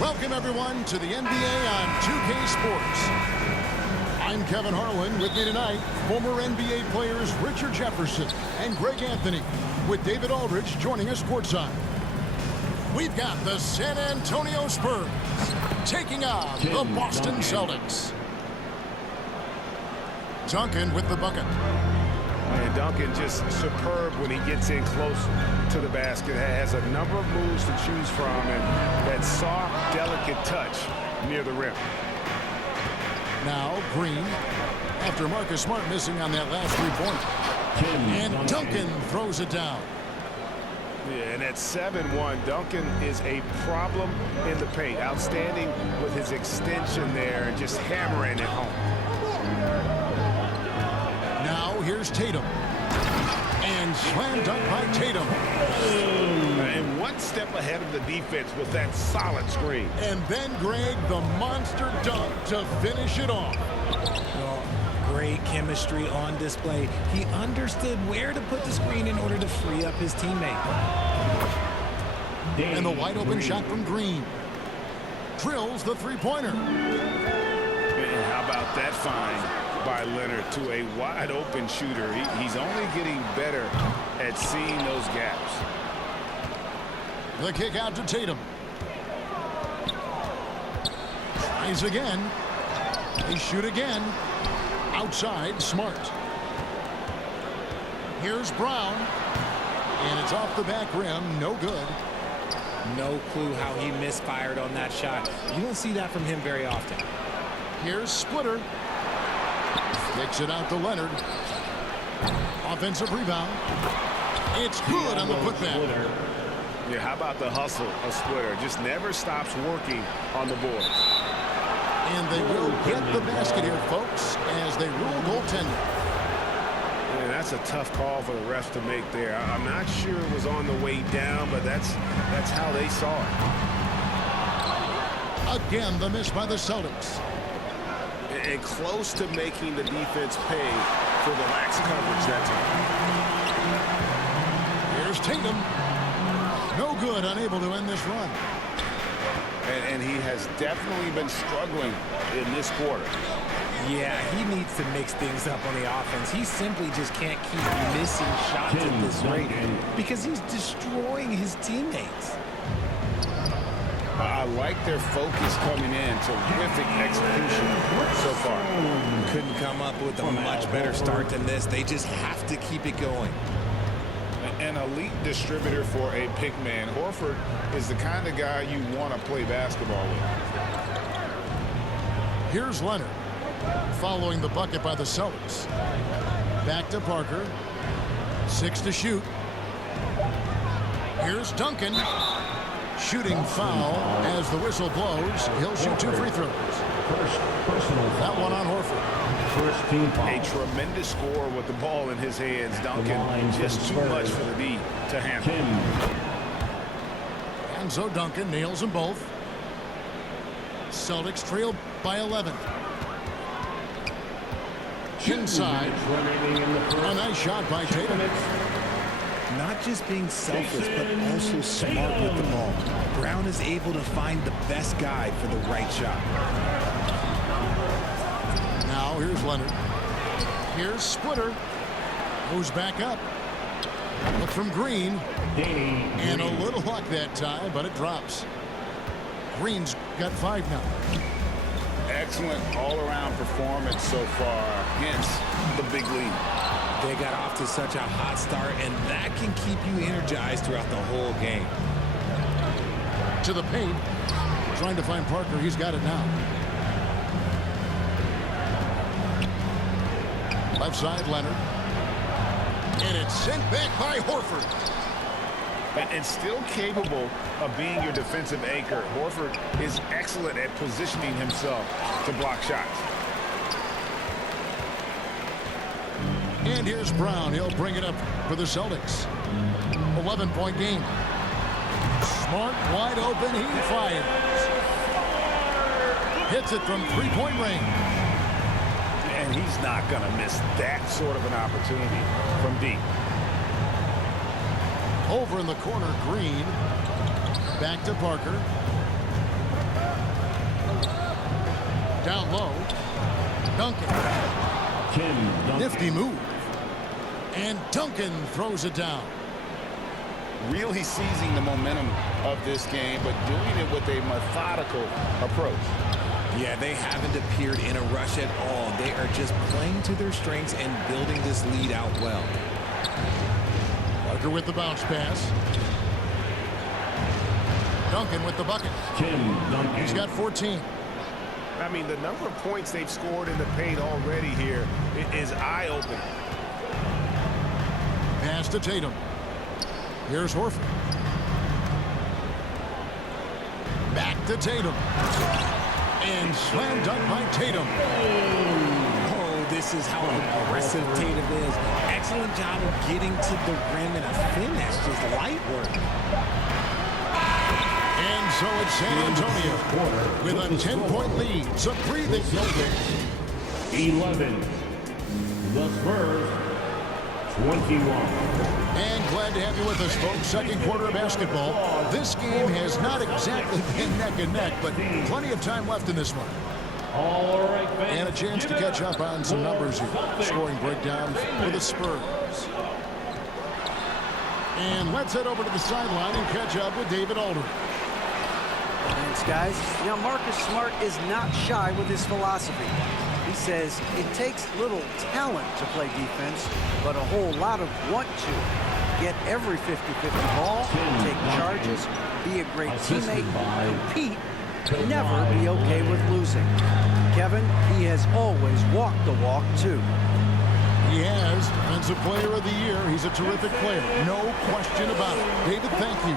Welcome, everyone, to the NBA on 2K Sports. I'm Kevin Harlan. With me tonight, former NBA players Richard Jefferson and Greg Anthony, with David Aldridge joining us courtside. We've got the San Antonio Spurs taking on the Boston Celtics. Duncan with the bucket. And Duncan just superb when he gets in close to the basket. Has a number of moves to choose from, and that soft, delicate touch near the rim. Now Green, after Marcus Smart missing on that last three-pointer. And Duncan throws it down. Yeah, and at 7-1, Duncan is a problem in the paint. Outstanding with his extension there and just hammering it home. Now here's Tatum. And slam dunk by Tatum. And one step ahead of the defense with that solid screen. And then, Greg, the monster dunk to finish it off. Well, great chemistry on display. He understood where to put the screen in order to free up his teammate. And the wide open shot from Green. Drills the three-pointer. And how about that find by Leonard to a wide open shooter? He's only getting better at seeing those gaps. The kick out to Tatum. Tries again. They shoot again. Outside, Smart. Here's Brown. And it's off the back rim. No good. No clue how he misfired on that shot. You don't see that from him very often. Here's Splitter. Kicks it out to Leonard. Offensive rebound. It's good on the putback. Yeah, how about the hustle of Splitter? Just never stops working on the boards. And they will get the basket here, folks, as they rule goaltender. Yeah, that's a tough call for the refs to make there. I'm not sure it was on the way down, but that's how they saw it. Again, the miss by the Celtics. And close to making the defense pay for the lax coverage that time. Here's Tatum. No good, unable to end this run. And he has definitely been struggling in this quarter. Yeah, he needs to mix things up on the offense. He simply just can't keep missing shots at this rate because he's destroying his teammates. I like their focus coming in. Terrific execution so far. Couldn't come up with a much better start than this. They just have to keep it going. An elite distributor for a pick man. Horford is the kind of guy you want to play basketball with. Here's Leonard, following the bucket by the Celtics. Back to Parker. 6 to shoot. Here's Duncan. Shooting foul as the whistle blows. He'll shoot 2 free throws. That one on Horford. A tremendous score with the ball in his hands. Duncan, just too much for the D to handle. And so Duncan nails them both. Celtics trail by 11. Inside. A nice shot by Tatum. Not just being selfish, but also smart with the ball. Brown is able to find the best guy for the right shot. Now here's Leonard. Here's Splitter. Goes back up. Look from Green. And a little luck that time, but it drops. Green's got 5 now. Excellent all-around performance so far, hence the big lead. They got off to such a hot start, and that can keep you energized throughout the whole game. To the paint. Trying to find Parker. He's got it now. Left side, Leonard. And it's sent back by Horford. And still capable of being your defensive anchor. Horford is excellent at positioning himself to block shots. And here's Brown. He'll bring it up for the Celtics. 11-point game. Smart, wide open. He fires. Hits it from 3-point range. And he's not going to miss that sort of an opportunity from deep. Over in the corner, Green. Back to Parker. Down low. Duncan. Nifty move. And Duncan throws it down. Really seizing the momentum of this game, but doing it with a methodical approach. Yeah, they haven't appeared in a rush at all. They are just playing to their strengths and building this lead out well. Parker with the bounce pass. Duncan with the bucket. He's got 14. I mean, the number of points they've scored in the paint already here is eye-opening. Pass to Tatum. Here's Horford. Back to Tatum. And slam dunk by Tatum. Oh, this is how aggressive Tatum is. Excellent job of getting to the rim and a finish. Just light work. And so it's San Antonio with a 10-point lead. So breathing. Celtics 11. The Spurs 21. And glad to have you with us, folks. Second quarter of basketball. This game has not exactly been neck and neck, but plenty of time left in this one. All right, fans, And a chance to catch up on some numbers here. Scoring breakdown for the Spurs. And let's head over to the sideline and catch up with David Aldridge. Thanks, guys. Now, Marcus Smart is not shy with his philosophy. He says it takes little talent to play defense, but a whole lot of want to. Get every 50-50 ball, take charges, be a great teammate, compete, never be okay with losing. Kevin, he has always walked the walk, too. He has Defensive Player of the Year. He's a terrific player. No question about it. David, thank you.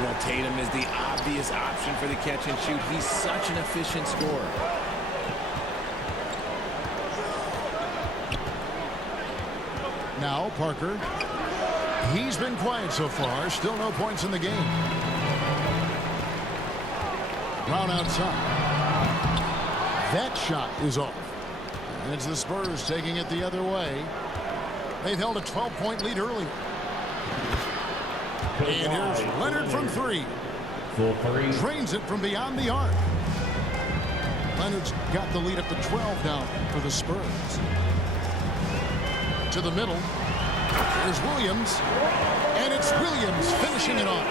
Well, Tatum is the obvious option for the catch and shoot. He's such an efficient scorer. Now Parker. He's been quiet so far. Still no points in the game. Brown outside. That shot is off. And it's the Spurs taking it the other way. They've held a 12-point lead early. And here's Leonard from three. Drains it from beyond the arc. Leonard's got the lead up to 12 now for the Spurs. To the middle. Here's Williams. And it's Williams finishing it off.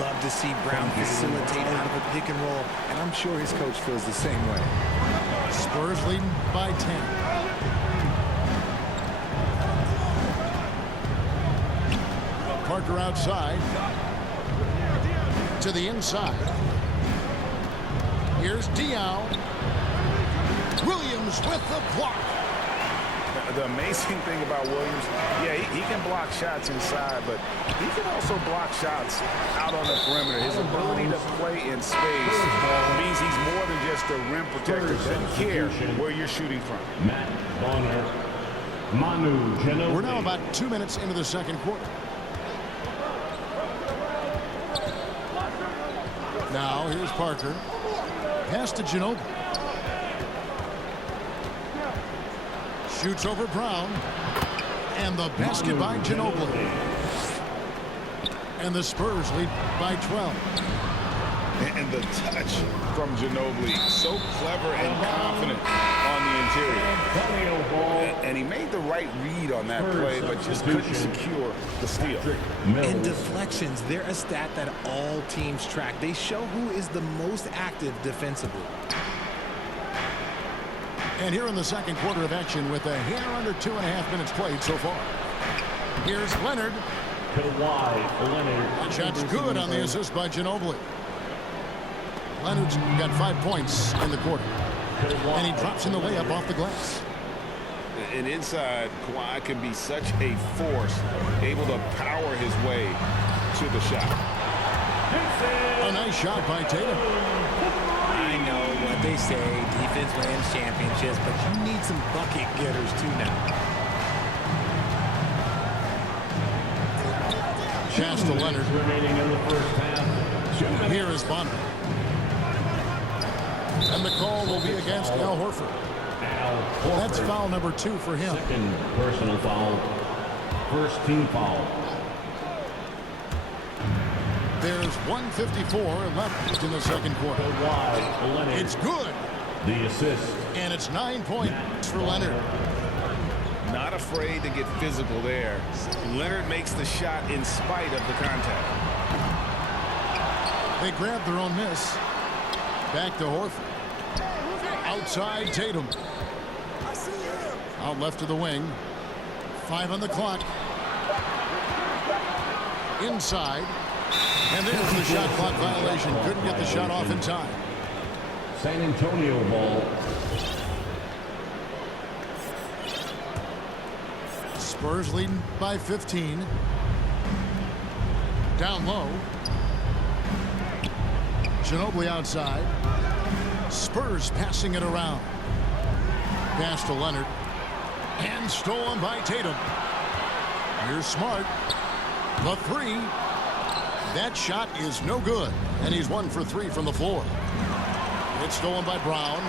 Love to see Brown facilitate out of a pick and roll, and I'm sure his coach feels the same way. Spurs leading by 10. Parker outside. To the inside. Here's Diaw. Williams with the block. The amazing thing about Williams, yeah, he can block shots inside, but he can also block shots out on the perimeter. His ability to play in space means he's more than just a rim protector. Doesn't care where you're shooting from. Matt Bonner, Manu Ginobili. We're now about 2 minutes into the second quarter. Now here's Parker. Pass to Ginobili. Shoots over Brown. And the basket by Ginobili. And the Spurs lead by 12. And the touch from Ginobili, so clever and confident on the interior. And he made the right read on that play, but just couldn't secure the steal. And deflections, they're a stat that all teams track. They show who is the most active defensively. And here in the second quarter of action with a hair under 2.5 minutes played so far. Here's Leonard. Leonard. Shot's good on the assist by Ginobili. Leonard's got 5 points in the quarter. And he drops in the layup off the glass. And inside, Kawhi can be such a force, able to power his way to the shot. A nice shot by Tatum. I know what they say, defense wins championships, but you need some bucket getters too now. Pass to Leonard. Remaining in the first half. Here is Bonner. And the call will be against Al Horford. That's foul number 2 for him. Second personal foul. First team foul. There's 1:54 left in the second quarter. It's good. The assist. And it's 9 points for Leonard. Not afraid to get physical there. Leonard makes the shot in spite of the contact. They grab their own miss. Back to Horford. Outside Tatum. Out left to the wing. 5 on the clock. Inside. And there's the shot clock violation. Couldn't get the shot off in time. San Antonio ball. Spurs leading by 15. Down low. Ginobili outside. Spurs passing it around. Pass to Leonard. And stolen by Tatum. Here's Smart. The three. That shot is no good. And he's 1 for 3 from the floor. It's stolen by Brown.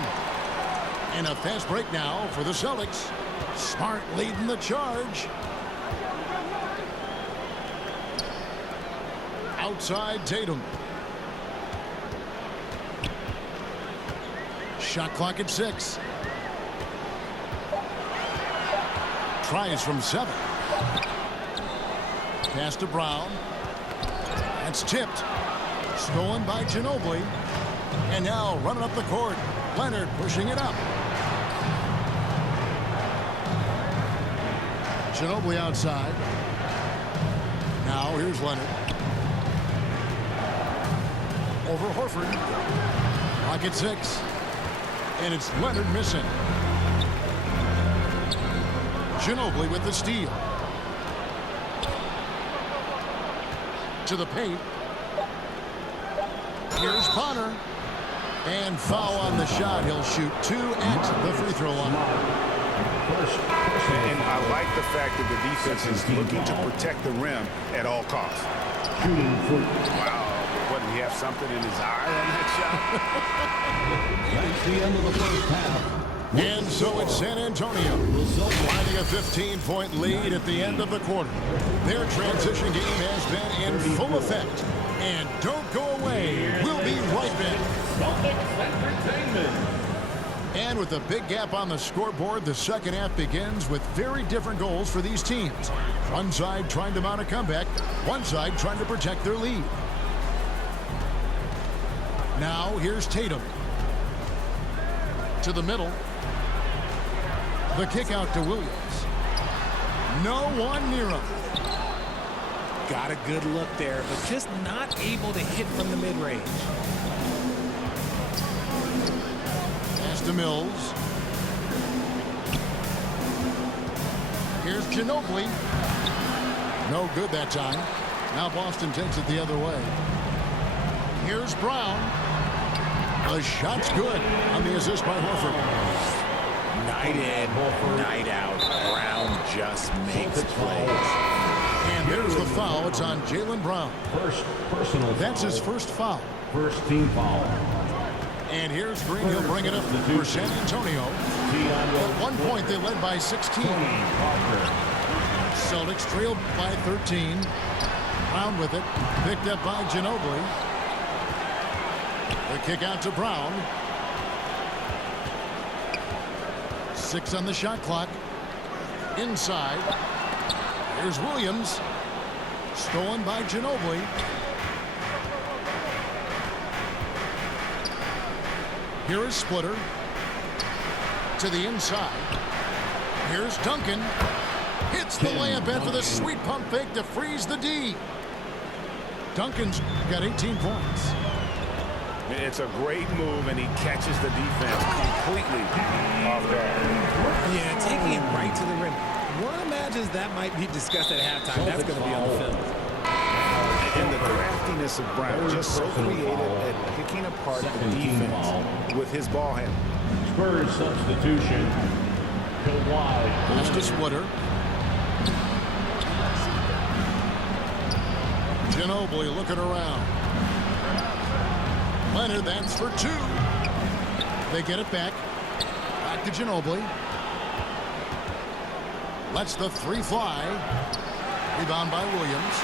And a fast break now for the Celtics. Smart leading the charge. Outside Tatum. Shot clock at 6. Tries from 7. Pass to Brown. That's tipped. Stolen by Ginobili. And now running up the court. Leonard pushing it up. Ginobili outside. Now here's Leonard. Over Horford. Clock at 6. And it's Leonard missing. Ginobili with the steal. To the paint. Here's Bonner. And foul on the shot. He'll shoot 2 at the free throw line. And I like the fact that the defense is looking to protect the rim at all costs. Wow. What, did he have something in his eye on that shot? That's the end of the first half. And so it's San Antonio finding a 15-point lead at the end of the quarter. Their transition game has been in full effect. And don't go away. We'll be right back. And with a big gap on the scoreboard, the second half begins with very different goals for these teams. One side trying to mount a comeback, one side trying to protect their lead. Now here's Tatum. To the middle. The kick out to Williams. No one near him. Got a good look there, but just not able to hit from the mid-range. Pass to Mills. Here's Ginobili. No good that time. Now Boston takes it the other way. Here's Brown. The shot's good on the assist by Horford. Night in, night out. Brown just makes plays. And there's the foul. It's on Jaylen Brown. First personal. That's his first foul. First team foul. And here's Green. He'll bring it up for San Antonio. At one point, they led by 16. Celtics trailed by 13. Brown with it. Picked up by Ginobili. The kick out to Brown. 6 on the shot clock. Inside. Here's Williams. Stolen by Ginobili. Here is Splitter. To the inside. Here's Duncan. Hits the layup after the sweet pump fake to freeze the D. Duncan's got 18 points. It's a great move, and he catches the defense completely off guard. Yeah, taking it right to the rim. One imagines that might be discussed at halftime. That's going to be on the film. And the craftiness of Brown, just so creative at picking apart the defense with his ball handle. Spurs substitution. Kawhi. Pass to Splitter. Ginobili looking around. Leonard, that's for 2. They get it back. Back to Ginobili. Lets the 3 fly. Rebound by Williams.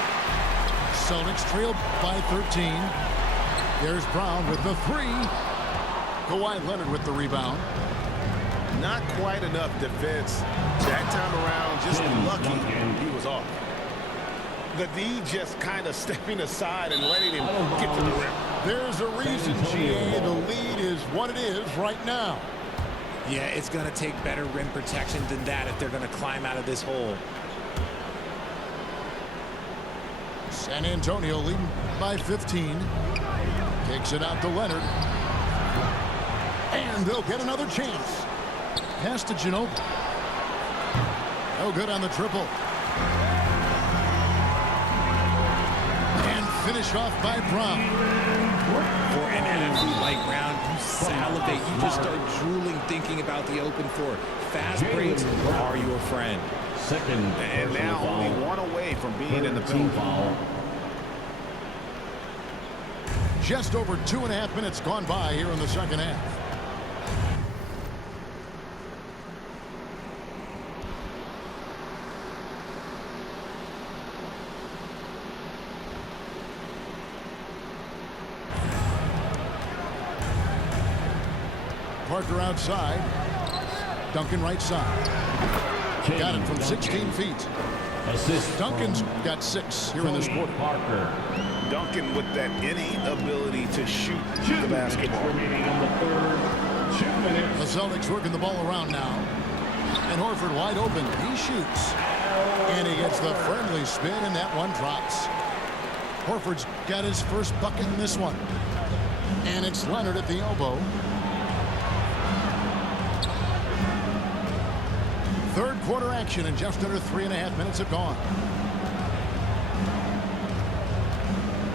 Celtics trail by 13. There's Brown with the three. Kawhi Leonard with the rebound. Not quite enough defense that time around. Just lucky he was off. The D just kind of stepping aside and letting him get to the rim. There's a reason, GA. The lead is what it is right now. Yeah, it's going to take better rim protection than that if they're going to climb out of this hole. San Antonio leading by 15. Takes it out to Leonard. And they'll get another chance. Pass to Ginobili. No good on the triple. And finish off by Brown. For an athlete like Brown, you salivate. You just start drooling thinking about the open floor. Fast breaks are your friend. Second. And now only one away from being in the penalty. Foul. Just over 2.5 minutes gone by here in the second half. Parker outside. Duncan right side. Got it from 16 feet. Assist. Duncan's got 6 here in this quarter. Parker. Duncan with that innate ability to shoot the basketball. Remaining on the third. 2 minutes. The Celtics working the ball around now. And Horford wide open. He shoots. And he gets the friendly spin, and that one drops. Horford's got his first bucket in this one. And it's Leonard at the elbow. Third quarter action, and just under 3.5 minutes have gone.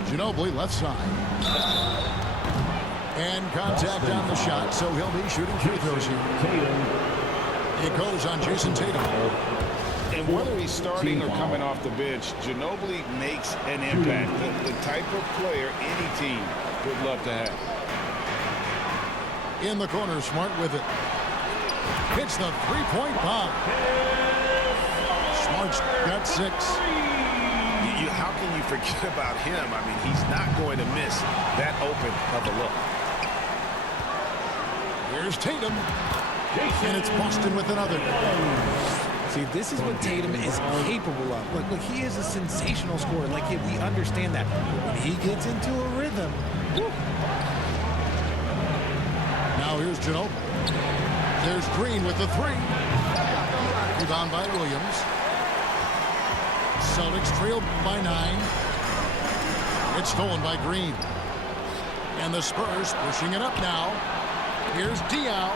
Ginobili left side. And contact on the shot, so he'll be shooting free throws here. It goes on Jason Tatum. And whether he's starting or coming off the bench, Ginobili makes an impact. The type of player any team would love to have. In the corner, Smart with it. Hits the three-point bomb. Smart's got 6. How can you forget about him? I mean, he's not going to miss that open of a look. Here's Tatum. And it's Boston with another. See, this is what Tatum is capable of. Look, he is a sensational scorer. Like, yeah, we understand that. But when he gets into a rhythm. Whew. Now here's Ginobili. There's Green with the 3. Rebound by Williams. Celtics trail by 9. It's stolen by Green. And the Spurs pushing it up now. Here's Diaw.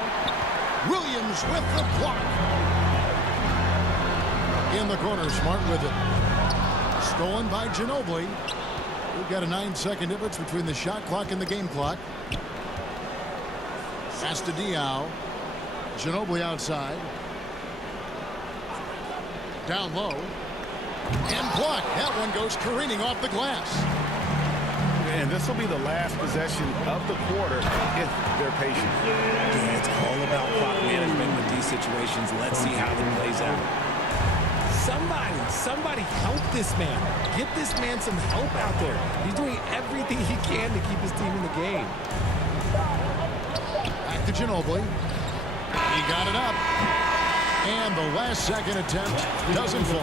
Williams with the block. In the corner, Smart with it. Stolen by Ginobili. We've got a 9-second difference between the shot clock and the game clock. Pass to Diaw. Ginobili outside. Down low. And blocked. That one goes careening off the glass. And this will be the last possession of the quarter if they're patient. Yeah, it's all about clock management with these situations. Let's see how it plays out. Somebody help this man. Get this man some help out there. He's doing everything he can to keep his team in the game. Back to Ginobili. He got it up. And the last second attempt doesn't fall.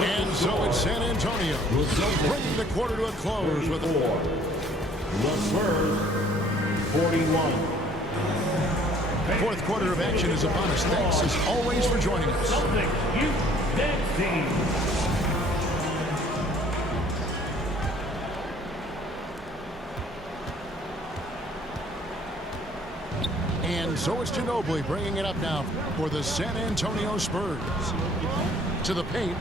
And so it's San Antonio bringing the quarter to a close with a 4. The Spurs, 41. Fourth quarter of action is upon us. Thanks as always for joining us. Celtics Youth Dance Team. And so it's Ginobili bringing it up now for the San Antonio Spurs. To the paint.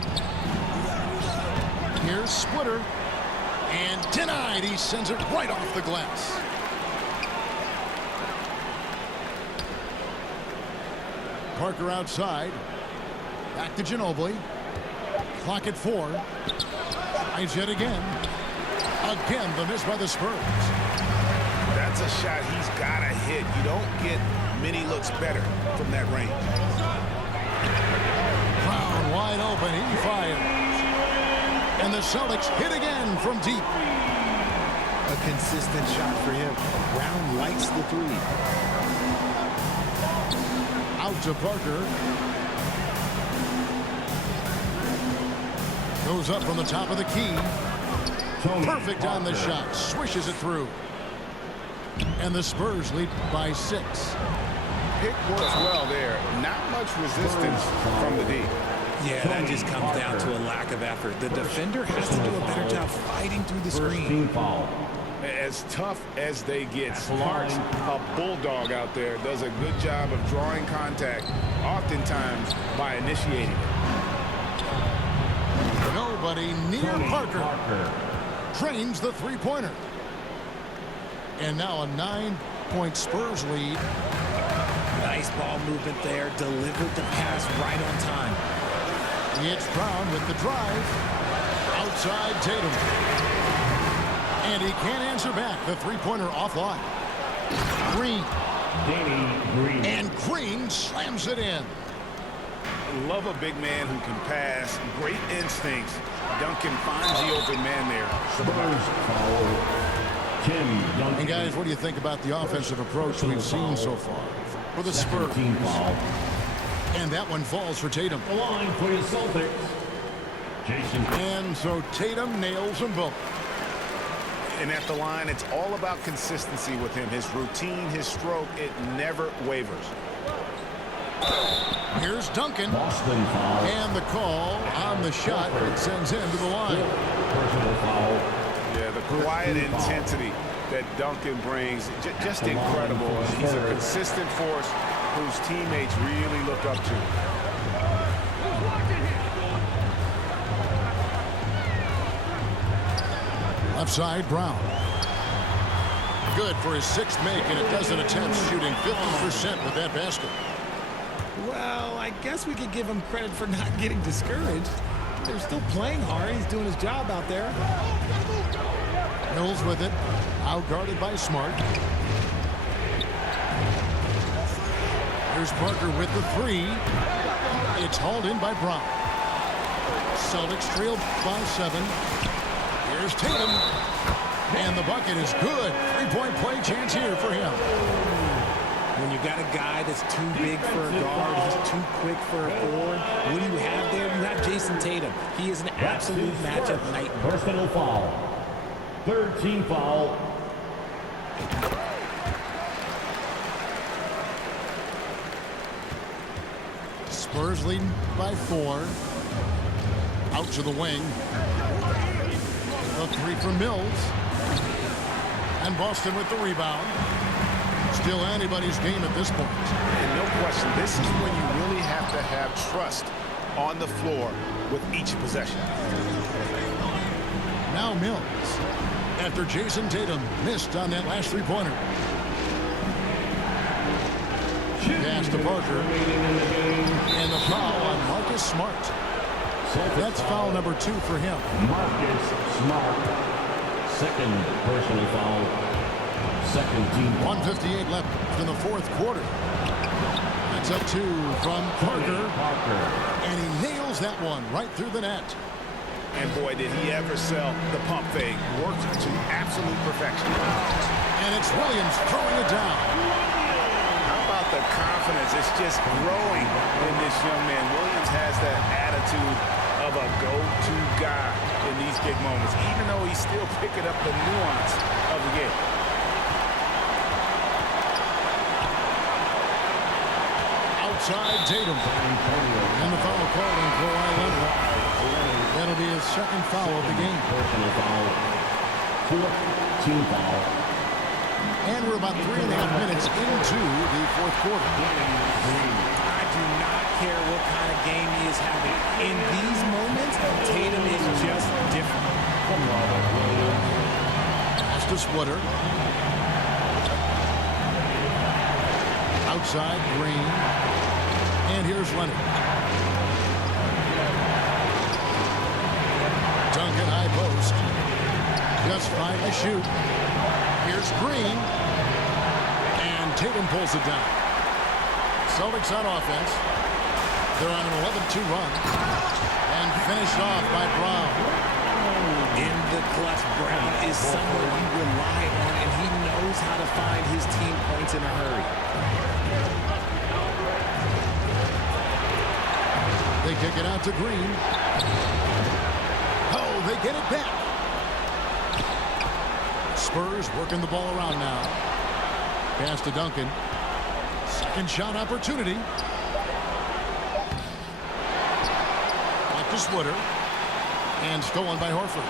Here's Splitter. And denied. He sends it right off the glass. Parker outside. Back to Ginobili. Clock at 4. Tries yet again. Again, the miss by the Spurs. That's a shot he's got to hit. You don't get many looks better from that range. Brown wide open. He fires. And the Celtics hit again from deep. A consistent shot for him. Brown likes the three. Out to Parker. Goes up from the top of the key. Perfect on the shot. Swishes it through. And the Spurs lead by 6. Pick works well there. Not much resistance from the D. Yeah, that just comes down to a lack of effort. The defender has to do a better job fighting through the screen. As tough as they get, Smart's a bulldog out there, does a good job of drawing contact, oftentimes by initiating it. Nobody near Parker. Drains the three-pointer. And now a 9-point Spurs lead. Nice ball movement there. Delivered the pass right on time. It's Brown with the drive. Outside Tatum. And he can't answer back. The three-pointer offline. Green. And Green slams it in. Love a big man who can pass. Great instincts. Duncan finds the open man there. And guys, what do you think about the offensive approach we've seen so far for the Spurs? And that one falls for Tatum. The line for the Celtics. Jason. And so Tatum nails them both. And at the line, it's all about consistency with him. His routine, his stroke, it never wavers. Here's Duncan. And the call on the shot. It sends him to the line. Yeah, the quiet intensity that Duncan brings, just incredible. He's a consistent force whose teammates really look up to. Left side, Brown. Good for his 6th make, and a dozen attempts, shooting 50% with that basket. Well, I guess we could give him credit for not getting discouraged. They're still playing hard. He's doing his job out there. Mills with it. Outguarded by Smart. Here's Parker with the 3. It's hauled in by Brown. Celtics trail by 7. Here's Tatum. And the bucket is good. 3-point play chance here for him. When you got a guy that's too big for a guard, he's too quick for a forward, what do you have there? You have Jason Tatum. He is an absolute matchup nightmare. Personal foul. 3rd team foul. Spurs leading by 4. Out to the wing. The 3 from Mills. And Boston with the rebound. Still anybody's game at this point. And no question, this is when you really have to have trust on the floor with each possession. Now Mills. After Jason Tatum missed on that last three-pointer. Pass to Parker. And the foul on Marcus Smart. That's foul number 2 for him. Marcus Smart. 2nd personal foul. 2nd team foul. 1:58 left in the 4th quarter. That's a 2 from Parker. And he nails that one right through the net. And boy, did he ever sell the pump fake. Worked to absolute perfection. And it's Williams throwing it down. How about the confidence? It's just growing in this young man. Williams has that attitude of a go-to guy in these big moments, even though he's still picking up the nuance of the game. Outside Tatum. And the foul call on Kawhi Leonard. That'll be his 2nd foul of the game. Personal foul. 4th team foul. And we're about 3.5 minutes into the 4th quarter. I do not care what kind of game he is having. In these moments, Tatum is just different. Pass to Switter. Outside Green. And here's Leonard. Duncan high post. Just 5 to shoot. Here's Green. And Tatum pulls it down. Celtics on offense. They're on an 11-2 run. And finished off by Brown. clutch. Brown is someone you rely on, and he knows how to find his team points in a hurry. They kick it out to Green. Oh, they get it back. Spurs working the ball around now. Pass to Duncan. Second shot opportunity. Back to Switter. And stolen by Horford.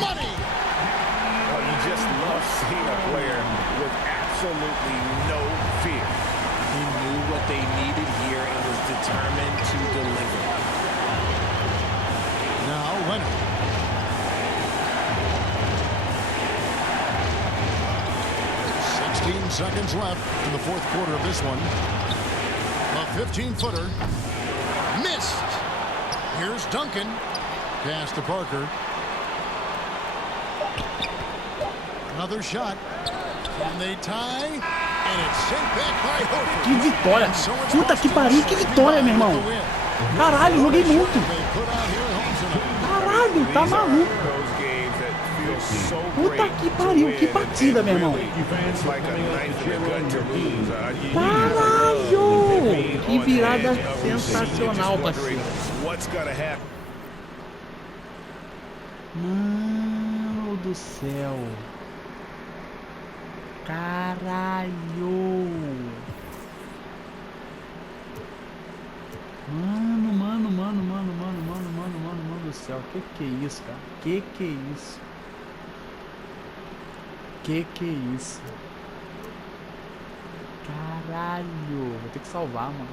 Money! Oh, you just love seeing a player with absolutely no fear. He knew what they needed here and was determined to deliver. Now Leonard. 16 seconds left in the fourth quarter of this one. A 15-footer. Missed. Here's Duncan. Pass to Parker. Another shot. And they tie. And it's sent back by Horford. Que vitória. Puta que pariu, que vitória, meu irmão. Caralho, joguei muito. Caralho, tá maluco. Puta que pariu, que partida, meu irmão. Caralho. Que virada sensacional, parceiro. Mano do céu. Caralho. Mano do céu. Que é isso, cara? Que é isso? Que é isso? Caralho. Vou ter que salvar, mano.